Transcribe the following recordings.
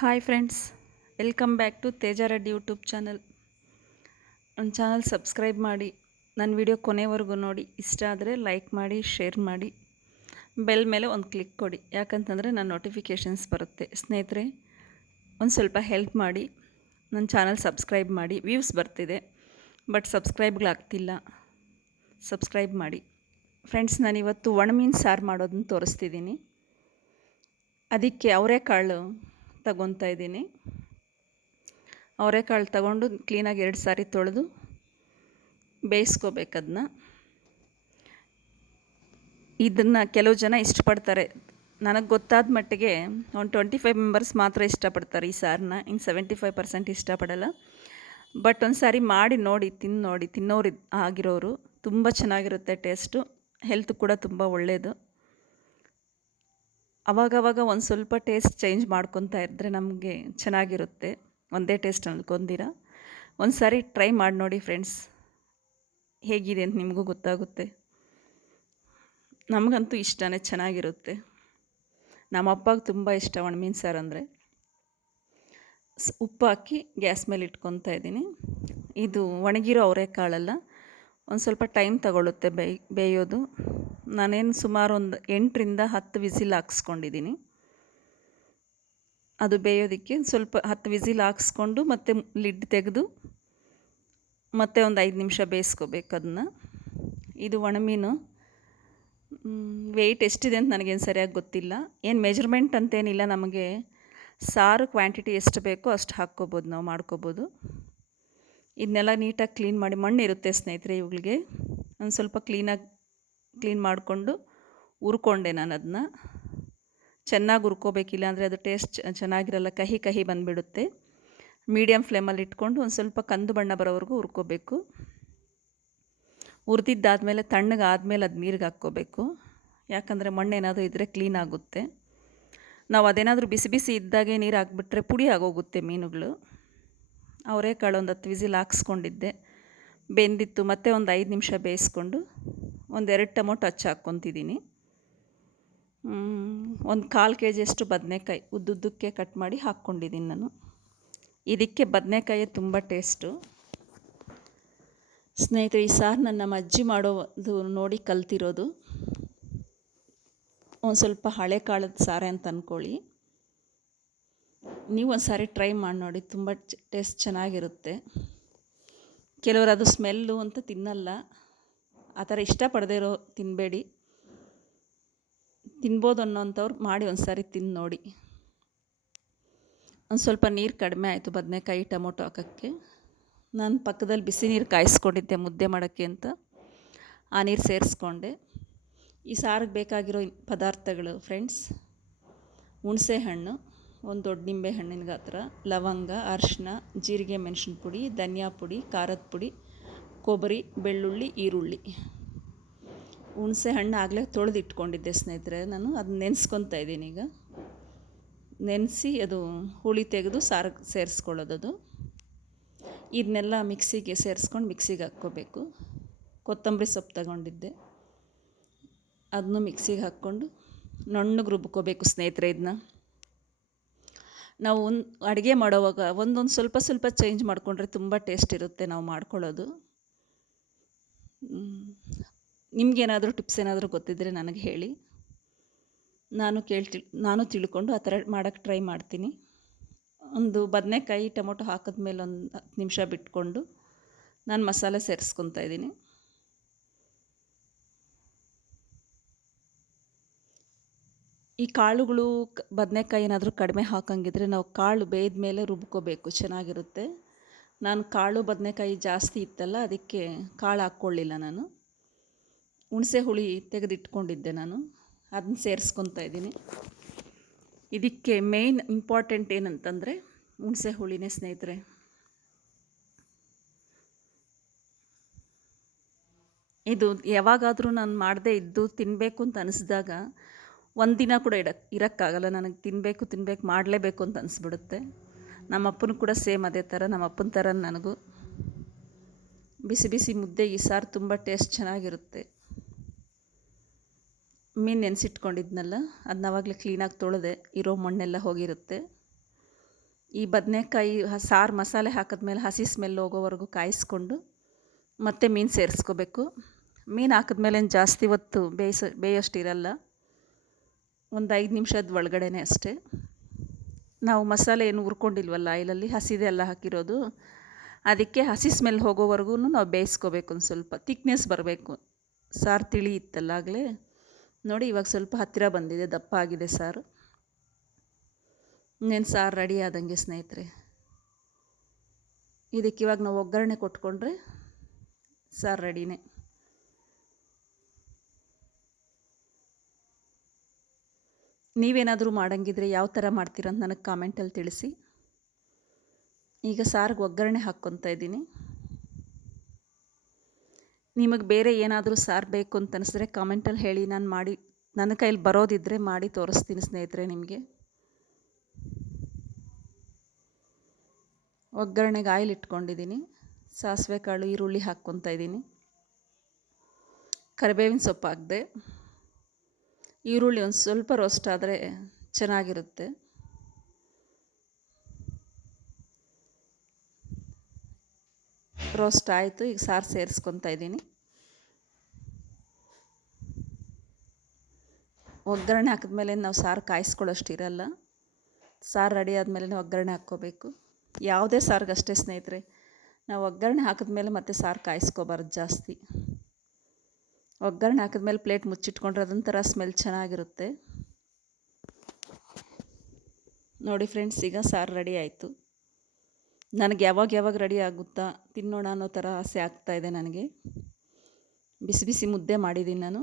Hi friends, welcome back to Teja Reddy YouTube channel. ನನ್ನ channel subscribe ಮಾಡಿ, ನನ್ನ ವಿಡಿಯೋ ಕೊನೆವರೆಗೂ ನೋಡಿ. ಇಷ್ಟ ಆದರೆ ಲೈಕ್ ಮಾಡಿ, ಶೇರ್ ಮಾಡಿ, ಬೆಲ್ ಮೇಲೆ ಒಂದು ಕ್ಲಿಕ್ ಕೊಡಿ. ಯಾಕಂತಂದರೆ ನನ್ನ ನೋಟಿಫಿಕೇಷನ್ಸ್ ಬರುತ್ತೆ. ಸ್ನೇಹಿತರೆ, ಒಂದು ಸ್ವಲ್ಪ ಹೆಲ್ಪ್ ಮಾಡಿ, ನನ್ನ ಚಾನಲ್ ಸಬ್ಸ್ಕ್ರೈಬ್ ಮಾಡಿ. ವ್ಯೂಸ್ ಬರ್ತಿದೆ ಬಟ್ ಸಬ್ಸ್ಕ್ರೈಬ್ಗಳಾಗ್ತಿಲ್ಲ. ಸಬ್ಸ್ಕ್ರೈಬ್ ಮಾಡಿ ಫ್ರೆಂಡ್ಸ್. ನಾನಿವತ್ತು ಒಣಮೀನು ಸಾರು ಮಾಡೋದನ್ನು ತೋರಿಸ್ತಿದ್ದೀನಿ. ಅದಕ್ಕೆ ಅವರೆಕಾಳು ತಗೊತಾ ಇದ್ದೀನಿ. ಅವರೆಕಾಳು ತಗೊಂಡು ಕ್ಲೀನಾಗಿ 2 ಸಾರಿ ತೊಳೆದು ಬೇಯಿಸ್ಕೋಬೇಕು. ಇದನ್ನು ಕೆಲವು ಜನ ಇಷ್ಟಪಡ್ತಾರೆ. ನನಗೆ ಗೊತ್ತಾದ ಮಟ್ಟಿಗೆ ಒಂದು 25 ಮೆಂಬರ್ಸ್ ಮಾತ್ರ ಇಷ್ಟಪಡ್ತಾರೆ ಈ ಸಾರನ್ನ. ಇನ್ನು 75% ಇಷ್ಟಪಡಲ್ಲ. ಬಟ್ ಒಂದು ಸಾರಿ ಮಾಡಿ ನೋಡಿ, ತಿನ್ನೋರು ಆಗಿರೋರು ತುಂಬ ಚೆನ್ನಾಗಿರುತ್ತೆ. ಟೇಸ್ಟು ಹೆಲ್ತ್ ಕೂಡ ತುಂಬ ಒಳ್ಳೆಯದು. ಅವಾಗವಾಗ ಒಂದು ಸ್ವಲ್ಪ ಟೇಸ್ಟ್ ಚೇಂಜ್ ಮಾಡ್ಕೊತಾ ಇದ್ದರೆ ನಮಗೆ ಚೆನ್ನಾಗಿರುತ್ತೆ. ಒಂದೇ ಟೇಸ್ಟ್ ಅನ್ಕೊಂದಿರ ಒಂದು ಸಾರಿ ಟ್ರೈ ಮಾಡಿ ನೋಡಿ ಫ್ರೆಂಡ್ಸ್. ಹೇಗಿದೆ ಅಂತ ನಿಮಗೂ ಗೊತ್ತಾಗುತ್ತೆ. ನಮಗಂತೂ ಇಷ್ಟನೇ, ಚೆನ್ನಾಗಿರುತ್ತೆ. ನಮ್ಮ ಅಪ್ಪಗೆ ತುಂಬ ಇಷ್ಟ ಒಣಮೀನು ಸಾರು ಅಂದರೆ. ಉಪ್ಪು ಹಾಕಿ ಗ್ಯಾಸ್ ಮೇಲೆ ಇಟ್ಕೊತಾ ಇದ್ದೀನಿ. ಇದು ಒಣಗಿರೋ ಅವರೆಕಾಳಲ್ಲ, ಒಂದು ಸ್ವಲ್ಪ ಟೈಮ್ ತಗೊಳ್ಳುತ್ತೆ ಬೇಯೋದು. ನಾನೇನು ಸುಮಾರು ಒಂದು 8ರಿಂದ 10 ವಿಸಿಲ್ ಹಾಕ್ಸ್ಕೊಂಡಿದ್ದೀನಿ. ಅದು ಬೇಯೋದಕ್ಕೆ ಸ್ವಲ್ಪ 10 ವಿಸಿಲ್ ಹಾಕ್ಸ್ಕೊಂಡು ಮತ್ತೆ ಲಿಡ್ ತೆಗೆದು ಮತ್ತೆ ಒಂದು 5 ನಿಮಿಷ ಬೇಯಿಸ್ಕೋಬೇಕು ಅದನ್ನು. ಇದು ಒಣಮೀನು ವೆಯ್ಟ್ ಎಷ್ಟಿದೆ ಅಂತ ನನಗೇನು ಸರಿಯಾಗಿ ಗೊತ್ತಿಲ್ಲ. ಏನು ಮೆಜರ್ಮೆಂಟ್ ಅಂತೇನಿಲ್ಲ. ನಮಗೆ ಸಾರು ಕ್ವಾಂಟಿಟಿ ಎಷ್ಟು ಬೇಕೋ ಅಷ್ಟು ಹಾಕ್ಕೋಬೋದು, ನಾವು ಮಾಡ್ಕೋಬೋದು. ಇದನ್ನೆಲ್ಲ ನೀಟಾಗಿ ಕ್ಲೀನ್ ಮಾಡಿ, ಮಣ್ಣಿರುತ್ತೆ ಸ್ನೇಹಿತರೆ ಇವುಗಳಿಗೆ. ಒಂದು ಸ್ವಲ್ಪ ಕ್ಲೀನ್ ಮಾಡಿಕೊಂಡು ಹುರ್ಕೊಂಡೆ ನಾನು ಅದನ್ನ. ಚೆನ್ನಾಗಿ ಹುರ್ಕೋಬೇಕಿಲ್ಲ ಅಂದರೆ ಅದು ಟೇಸ್ಟ್ ಚೆನ್ನಾಗಿರಲ್ಲ, ಕಹಿ ಬಂದುಬಿಡುತ್ತೆ. ಮೀಡಿಯಮ್ ಫ್ಲೇಮಲ್ಲಿ ಇಟ್ಕೊಂಡು ಒಂದು ಸ್ವಲ್ಪ ಕಂದು ಬಣ್ಣ ಬರೋವರೆಗೂ ಹುರ್ಕೋಬೇಕು. ಹುರಿದಿದ್ದಾದಮೇಲೆ ತಣ್ಣಗಾದಮೇಲೆ ಅದು ನೀರಿಗೆ ಹಾಕ್ಕೋಬೇಕು. ಯಾಕಂದರೆ ಮಣ್ಣೇನಾದರೂ ಇದ್ದರೆ ಕ್ಲೀನ್ ಆಗುತ್ತೆ. ನಾವು ಅದೇನಾದರೂ ಬಿಸಿ ಇದ್ದಾಗೆ ನೀರು ಹಾಕ್ಬಿಟ್ರೆ ಪುಡಿ ಆಗೋಗುತ್ತೆ ಮೀನುಗಳು. ಅವರೆಕಾಳು ಒಂದು 10 ವಿಸಿಲ್ ಹಾಕ್ಸ್ಕೊಂಡಿದ್ದೆ, ಬೆಂದಿತ್ತು. ಮತ್ತೆ ಒಂದು 5 ನಿಮಿಷ ಬೇಯಿಸ್ಕೊಂಡು ಒಂದು 2 ಟೊಮೊಟೊ ಹಾಕ್ಕೊತಿದ್ದೀನಿ. ಒಂದು 1/4 kg ಬದನೆಕಾಯಿ ಉದ್ದುದ್ದಕ್ಕೆ ಕಟ್ ಮಾಡಿ ಹಾಕ್ಕೊಂಡಿದ್ದೀನಿ ನಾನು. ಇದಕ್ಕೆ ಬದನೆಕಾಯಿ ತುಂಬ ಟೇಸ್ಟು ಸ್ನೇಹಿತರೆ. ಈ ಸಾರು ನಮ್ಮ ಅಜ್ಜಿ ಮಾಡೋದು ನೋಡಿ ಕಲ್ತಿರೋದು. ಒಂದು ಸ್ವಲ್ಪ ಹಳೆ ಕಾಳದ ಸಾರೆ ಅಂತ ಅಂದ್ಕೊಳ್ಳಿ. ನೀವು ಒಂದು ಸಾರಿ ಟ್ರೈ ಮಾಡಿ ನೋಡಿ, ತುಂಬ ಟೇಸ್ಟ್ ಚೆನ್ನಾಗಿರುತ್ತೆ. ಕೆಲವರು ಅದು ಸ್ಮೆಲ್ಲು ಅಂತ ತಿನ್ನಲ್ಲ, ಆ ಥರ ಇಷ್ಟಪಡದೇ ಇರೋ ತಿನ್ನಬೇಡಿ. ತಿನ್ಬೋದು ಅನ್ನೋಂಥವ್ರು ಮಾಡಿ ಒಂದು ಸಾರಿ ತಿಂದು ನೋಡಿ. ಒಂದು ಸ್ವಲ್ಪ ನೀರು ಕಡಿಮೆ ಆಯಿತು ಬದನೆಕಾಯಿ ಟೊಮೊಟೊ ಹಾಕೋಕ್ಕೆ. ನಾನು ಪಕ್ಕದಲ್ಲಿ ಬಿಸಿ ನೀರು ಕಾಯಿಸ್ಕೊಂಡಿದ್ದೆ ಮುದ್ದೆ ಮಾಡೋಕ್ಕೆ ಅಂತ. ಆ ನೀರು ಸೇರಿಸ್ಕೊಂಡೆ. ಈ ಸಾರಿಗೆ ಬೇಕಾಗಿರೋ ಪದಾರ್ಥಗಳು ಫ್ರೆಂಡ್ಸ್: ಹುಣಸೆ ಹಣ್ಣು, ಒಂದು ದೊಡ್ಡ ನಿಂಬೆ ಹಣ್ಣಿನ ಗಾತ್ರ, ಲವಂಗ, ಅರಿಶಿನ, ಜೀರಿಗೆ, ಮೆಣಸಿನ ಪುಡಿ, ಧನಿಯಾ ಪುಡಿ, ಖಾರದ ಪುಡಿ, ಕೊಬ್ಬರಿ, ಬೆಳ್ಳುಳ್ಳಿ, ಈರುಳ್ಳಿ. ಹುಣಸೆ ಹಣ್ಣು ಆಗಲೇ ತೊಳೆದು ಇಟ್ಕೊಂಡಿದ್ದೆ ಸ್ನೇಹಿತರೆ ನಾನು. ಅದನ್ನ ನೆನೆಸ್ಕೊತಾ ಇದ್ದೀನಿ ಈಗ. ನೆನೆಸಿ ಅದು ಹುಳಿ ತೆಗೆದು ಸಾರಿಗೆ ಸೇರಿಸ್ಕೊಳ್ಳೋದದು. ಇದನ್ನೆಲ್ಲ ಮಿಕ್ಸಿಗೆ ಸೇರಿಸ್ಕೊಂಡು ಮಿಕ್ಸಿಗೆ ಹಾಕ್ಕೋಬೇಕು. ಕೊತ್ತಂಬರಿ ಸೊಪ್ಪು ತಗೊಂಡಿದ್ದೆ, ಅದನ್ನು ಮಿಕ್ಸಿಗೆ ಹಾಕ್ಕೊಂಡು ನುಣ್ಣಗೆ ರುಬ್ಕೋಬೇಕು ಸ್ನೇಹಿತರೆ. ಇದನ್ನ ನಾವು ಅಡುಗೆ ಮಾಡೋವಾಗ ಒಂದೊಂದು ಸ್ವಲ್ಪ ಚೇಂಜ್ ಮಾಡಿಕೊಂಡ್ರೆ ತುಂಬ ಟೇಸ್ಟ್ ಇರುತ್ತೆ ನಾವು ಮಾಡ್ಕೊಳ್ಳೋದು. ನಿಮಗೇನಾದರೂ ಟಿಪ್ಸ್ ಏನಾದರೂ ಗೊತ್ತಿದ್ದರೆ ನನಗೆ ಹೇಳಿ. ನಾನು ತಿಳ್ಕೊಂಡು ಆ ಥರ ಮಾಡೋಕ್ಕೆ ಟ್ರೈ ಮಾಡ್ತೀನಿ. ಒಂದು ಬದನೆಕಾಯಿ ಟೊಮೊಟೊ ಹಾಕಿದ್ಮೇಲೆ ಒಂದು 10 ನಿಮಿಷ ಬಿಟ್ಕೊಂಡು ನಾನು ಮಸಾಲೆ ಸೇರಿಸ್ಕೊತಾ ಇದ್ದೀನಿ. ಈ ಕಾಳುಗಳು ಬದನೆಕಾಯಿ ಏನಾದರೂ ಕಡಿಮೆ ಹಾಕಂಗಿದ್ರೆ ನಾವು ಕಾಳು ಬೇಯ್ದ ಮೇಲೆ ರುಬ್ಕೋಬೇಕು, ಚೆನ್ನಾಗಿರುತ್ತೆ. ನಾನು ಕಾಳು ಬದನೆಕಾಯಿ ಜಾಸ್ತಿ ಇತ್ತಲ್ಲ, ಅದಕ್ಕೆ ಕಾಳು ಹಾಕ್ಕೊಳ್ಳಿಲ್ಲ ನಾನು. ಹುಣಸೆ ಹುಳಿ ತೆಗೆದಿಟ್ಕೊಂಡಿದ್ದೆ ನಾನು, ಅದನ್ನ ಸೇರಿಸ್ಕೊತಾ ಇದ್ದೀನಿ. ಇದಕ್ಕೆ ಮೇಯ್ನ್ ಇಂಪಾರ್ಟೆಂಟ್ ಏನಂತಂದರೆ ಹುಣಸೆ ಹುಳಿನೇ ಸ್ನೇಹಿತರೆ. ಇದು ಯಾವಾಗಾದರೂ ನಾನು ಮಾಡದೇ ಇದ್ದು ತಿನ್ನಬೇಕು ಅಂತ ಅನಿಸಿದಾಗ ಒಂದಿನ ಕೂಡ ಇರೋಕ್ಕಾಗಲ್ಲ ನನಗೆ. ತಿನ್ನಬೇಕು ಮಾಡಲೇಬೇಕು ಅಂತ ಅನಿಸ್ಬಿಡುತ್ತೆ. ನಮ್ಮ ಅಪ್ಪನೂ ಕೂಡ ಸೇಮ್ ಅದೇ ಥರ. ನಮ್ಮ ಅಪ್ಪನ ಥರ ನನಗೂ ಬಿಸಿ ಮುದ್ದೆ ಈ ಸಾರು ತುಂಬ ಟೇಸ್ಟ್ ಚೆನ್ನಾಗಿರುತ್ತೆ. ಮೀನು ನೆನೆಸಿಟ್ಕೊಂಡಿದ್ನಲ್ಲ, ಅದನ್ನ ಆವಾಗಲೇ ಕ್ಲೀನಾಗಿ ತೊಳೆದೆ, ಇರೋ ಮಣ್ಣೆಲ್ಲ ಹೋಗಿರುತ್ತೆ. ಈ ಬದನೆಕಾಯಿ ಸಾರು ಮಸಾಲೆ ಹಾಕಿದ್ಮೇಲೆ ಹಸಿ ಸ್ಮೆಲ್ ಹೋಗೋವರೆಗೂ ಕಾಯಿಸ್ಕೊಂಡು ಮತ್ತೆ ಮೀನು ಸೇರಿಸ್ಕೋಬೇಕು. ಮೀನು ಹಾಕಿದ್ಮೇಲೆ ಏನು ಜಾಸ್ತಿ ಹೊತ್ತು ಬೇಯೋಷ್ಟಿರಲ್ಲ, ಒಂದು 5 ನಿಮಿಷದ ಒಳಗಡೆನೇ ಅಷ್ಟೇ. ನಾವು ಮಸಾಲೆ ಏನು ಹುರ್ಕೊಂಡಿಲ್ವಲ್ಲ ಆಯಿಲಲ್ಲಿ, ಹಸಿದೆ ಎಲ್ಲ ಹಾಕಿರೋದು, ಅದಕ್ಕೆ ಹಸಿ ಸ್ಮೆಲ್ ಹೋಗೋವರೆಗೂ ನಾವು ಬೇಯಿಸ್ಕೋಬೇಕು. ಒಂದು ಸ್ವಲ್ಪ ತಿಕ್ನೆಸ್ ಬರಬೇಕು. ಸಾರು ತಿಳಿ ಇತ್ತಲ್ಲ ಆಗಲೇ, ನೋಡಿ ಇವಾಗ ಸ್ವಲ್ಪ ಹತ್ತಿರ ಬಂದಿದೆ, ದಪ್ಪ ಆಗಿದೆ ಸಾರು. ಇನ್ನೇನು ಸಾರು ರೆಡಿ ಆದಂಗೆ ಸ್ನೇಹಿತರೆ. ಇದಕ್ಕೆ ಇವಾಗ ನಾವು ಒಗ್ಗರಣೆ ಕೊಟ್ಕೊಂಡ್ರೆ ಸಾರು ರೆಡಿನೇ. ನೀವೇನಾದರೂ ಮಾಡಂಗಿದ್ರೆ ಯಾವ ಥರ ಮಾಡ್ತೀರಂತ ನನಗೆ ಕಾಮೆಂಟಲ್ಲಿ ತಿಳಿಸಿ. ಈಗ ಸಾರಿಗೆ ಒಗ್ಗರಣೆ ಹಾಕ್ಕೊತಾ ಇದ್ದೀನಿ. ನಿಮಗೆ ಬೇರೆ ಏನಾದರೂ ಸಾರು ಬೇಕು ಅಂತ ಅನಿಸಿದ್ರೆ ಕಾಮೆಂಟಲ್ಲಿ ಹೇಳಿ, ನಾನು ಮಾಡಿ, ನನ್ನ ಕೈಲಿ ಬರೋದಿದ್ದರೆ ಮಾಡಿ ತೋರಿಸ್ತೀನಿ ಸ್ನೇಹಿತರೆ ನಿಮಗೆ. ಒಗ್ಗರಣೆಗೆ ಆಯಿಲ್ ಇಟ್ಕೊಂಡಿದ್ದೀನಿ. ಸಾಸಿವೆ ಕಾಳು, ಈರುಳ್ಳಿ ಹಾಕ್ಕೊತಾ ಇದ್ದೀನಿ. ಕರಿಬೇವಿನ ಸೊಪ್ಪು ಹಾಕಿದೆ. ಈರುಳ್ಳಿ ಒಂದು ಸ್ವಲ್ಪ ರೋಸ್ಟ್ ಆದರೆ ಚೆನ್ನಾಗಿರುತ್ತೆ. ರೋಸ್ಟ್ ಆಯಿತು. ಈಗ ಸಾರು ಸೇರಿಸ್ಕೊತಾ ಇದ್ದೀನಿ. ಒಗ್ಗರಣೆ ಹಾಕಿದ್ಮೇಲೆ ನಾವು ಸಾರು ಕಾಯಿಸ್ಕೊಳ್ಳೋಷ್ಟಿರಲ್ಲ. ಸಾರು ರೆಡಿ ಆದಮೇಲೆ ಒಗ್ಗರಣೆ ಹಾಕ್ಕೋಬೇಕು. ಯಾವುದೇ ಸಾರಿಗೆ ಅಷ್ಟೇ ಸ್ನೇಹಿತರೆ, ನಾವು ಒಗ್ಗರಣೆ ಹಾಕಿದ್ಮೇಲೆ ಮತ್ತೆ ಸಾರು ಕಾಯಿಸ್ಕೋಬಾರ್ದು ಜಾಸ್ತಿ. ಒಗ್ಗರಣೆ ಹಾಕಿದ್ಮೇಲೆ ಪ್ಲೇಟ್ ಮುಚ್ಚಿಟ್ಕೊಂಡ್ರೆ ಅದೊಂಥರ ಸ್ಮೆಲ್ ಚೆನ್ನಾಗಿರುತ್ತೆ. ನೋಡಿ ಫ್ರೆಂಡ್ಸ್, ಈಗ ಸಾರು ರೆಡಿ ಆಯಿತು. ನನಗೆ ಯಾವಾಗ ರೆಡಿ ಆಗುತ್ತಾ ತಿನ್ನೋಣ ಅನ್ನೋ ಥರ ಆಸೆ ಆಗ್ತಾಯಿದೆ ನನಗೆ. ಬಿಸಿ ಬಿಸಿ ಮುದ್ದೆ ಮಾಡಿದ್ದೀನಿ ನಾನು.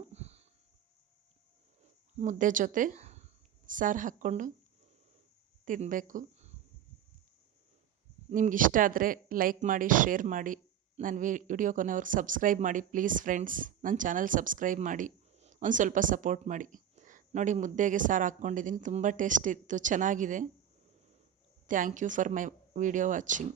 ಮುದ್ದೆ ಜೊತೆ ಸಾರು ಹಾಕ್ಕೊಂಡು ತಿನ್ನಬೇಕು. ನಿಮ್ಗೆ ಇಷ್ಟ ಆದರೆ ಲೈಕ್ ಮಾಡಿ, ಶೇರ್ ಮಾಡಿ, ನನ್ನ ವಿಡಿಯೋ ಕೊನೆಯವ್ರಿಗೆ ಸಬ್ಸ್ಕ್ರೈಬ್ ಮಾಡಿ ಪ್ಲೀಸ್ ಫ್ರೆಂಡ್ಸ್. ನನ್ನ ಚಾನಲ್ ಸಬ್ಸ್ಕ್ರೈಬ್ ಮಾಡಿ, ಒಂದು ಸ್ವಲ್ಪ ಸಪೋರ್ಟ್ ಮಾಡಿ. ನೋಡಿ ಮುದ್ದೆಗೆ ಸಾರು ಹಾಕ್ಕೊಂಡಿದ್ದೀನಿ. ತುಂಬ ಟೇಸ್ಟ್ ಇತ್ತು, ಚೆನ್ನಾಗಿದೆ. Thank you for my video watching.